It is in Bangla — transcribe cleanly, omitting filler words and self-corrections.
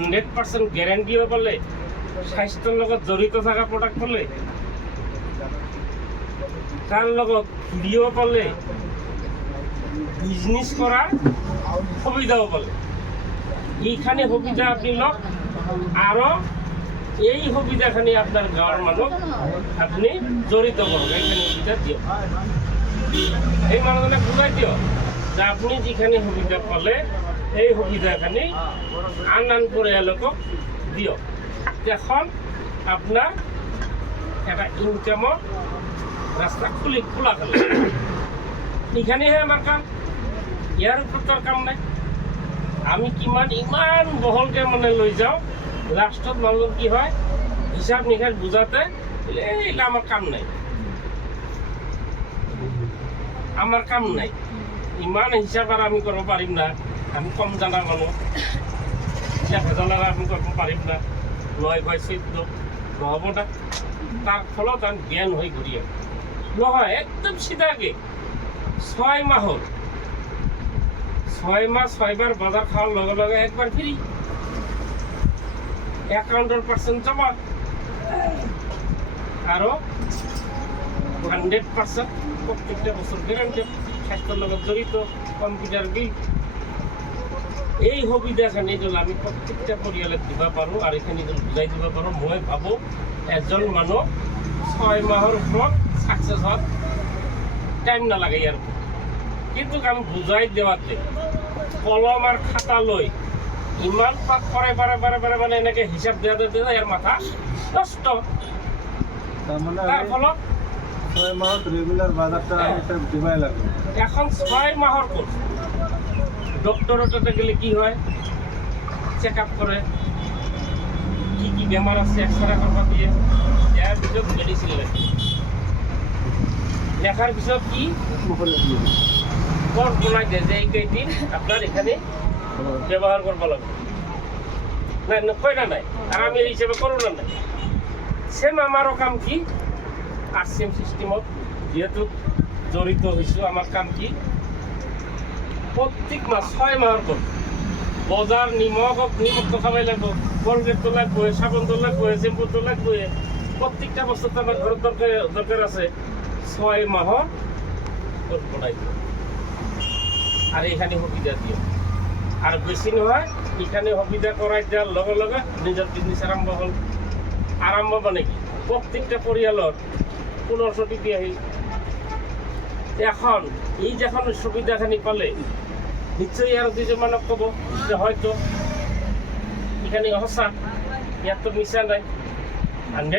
100% গ্যারান্টি বলে স্বাস্থ্যের লগত জড়িত থাকা প্রোডাক্ট বলে তার লগত ভিডিও বলে বিজনেস করার সুবিধাও বলে এইখানে সুবিধা আপনি লওক আরো এই সুবিধাখানি আপনার গাঁৱৰ মানুহ আপনি জড়িত করুন এইখানে সুবিধা দিয়ক এই মানুহজনে বুঝাই দিয়ক যে আপনি যেখানে সুবিধা পালে এই সুবিধাখানি আন পৰিয়ালকক দিয়ক এখন আপনার একটা ইনকামৰ রাস্তা খোলা গেল এখানেহে আমার কাম ইয়ার উপর তোর কাম নাই আমি ইমান বহলকে মানে লৈ যাওঁ লাষ্টত মানুহ কি হয় হিসাব নিকাশ বুঝাতে এইটা আমার কাম নাই ইমান হিসাব আর আমি করব পাৰিম না আমি কম জানা মানুহ ভেজাল আর আমি করব পাৰিম না 9/14 নহব না তার ফলত আমি জ্ঞান হয়ে ঘুরি নহয় একদম সিধাকে 6 মাহ হল 6 মাহ 6বার বাজার খাওয়ার লগে লগে একবার ফ্রি অ্যাকাউন্টের % জমা আরো 100% প্রত্যেকটা বছর গ্যারান্টি স্বাস্থ্যের লগত জড়িত কম্পিউটার বিল এই সুবিধাখানি যদি আমি প্রত্যেকটা পরিয়ালক দিবা পারো আর এখানে যদি বুঝাই দিবা পারো মই ভাবো এজন মানুহ 6 মাহৰ উপৰত সাকসেস হওয়ার টাইম না লাগে ইয়ার কিন্তু আমি বুঝাই দেওয়াতে কলম আর খাতা লই ইমান পাক করে বারে মানে এনেকে হিসাব দেওয়া এর মাথা নষ্ট তার ফলত 6 মাহত রেগুলার বাজারটা হিসাব দিবাই লাগে এখন 6 মাহর কোর্স ডক্টরটাতে গেলে কি হয় চেক আপ করে কি বেমার আছে এক্সরে করবা দিয়ে এর পিছত মেডিসিন লেখে লেখার পিছত কি কোর্স বনাই দেয় যে এই কেইদিন আপনার এখানে ব্যবহার করবা লাগবে না কয় না নাই আর আমি এই হিসেবে করো না নাই সেম আমারও কাম কি RCM সিস্টেমত যেহেতু জড়িত হয়েছো আমার কাম কি প্রত্যেক মাস 6 মাহর পর বজার নিমখ তো খাওয়াই লাগবো কলগেট তো লাগবো সাবান তো লাগবো শ্যাম্পু তো লাগবো প্রত্যেকটা বস্তু তো আমার ঘরের দরকার আছে 6 মাহর বনাই দিও আর এখানে সুবিধা দিও আর বেশি নহয় এখানে সুবিধা করাই দেওয়ার লগে লগে নিজের বিজনেস আরম্ভ মানে কি প্রত্যেকটা পরিয়ালর 1500 টাকা আহি এখন এই যখন সুবিধাখানি পালে নিশ্চয়ই আর দুজন মানুষ কব যে হয়তো এখানে সঁচা ইয়াত তো মিছা নাই 100